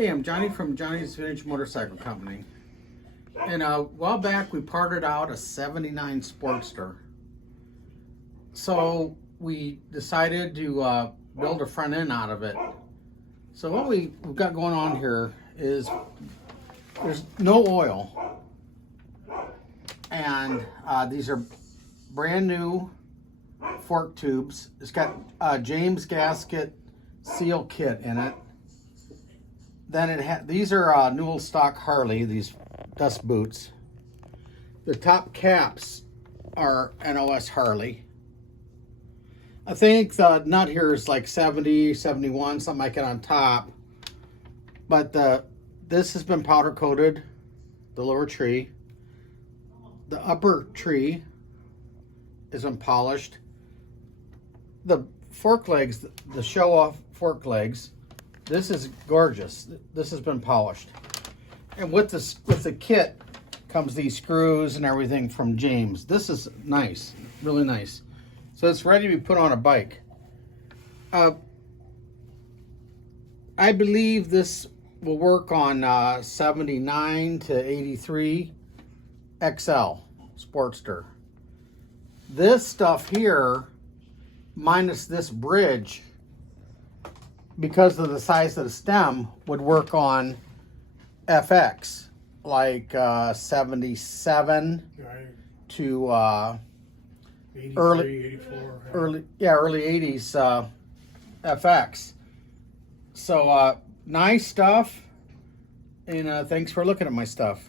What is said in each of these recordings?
Hey, I'm Johnny from Johnny's Vintage Motorcycle Company. And a while back we parted out a 79 Sportster. So we decided to build a front end out of it. So what we've got going on here is there's no oil. And these are brand new fork tubes. It's got a James gasket seal kit in it. Then these are Newell stock Harley, these dust boots. The top caps are NOS Harley. I think the nut here is like 70, 71, something like that on top. But this has been powder coated, the lower tree. The upper tree is unpolished. The fork legs, the SHOWA fork legs, this is gorgeous. This has been polished. And with the kit comes these screws and everything from James. This is nice, really nice. So it's ready to be put on a bike. I believe this will work on 79 to 83 XL Sportster. This stuff here, minus this bridge, because of the size of the stem, would work on FX, like 77 Right. to 83, early 84. early 80s FX. So nice stuff, and thanks for looking at my stuff.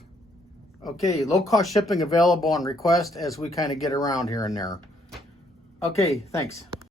Okay, low cost shipping available on request as we kind of get around here and there. Okay, thanks.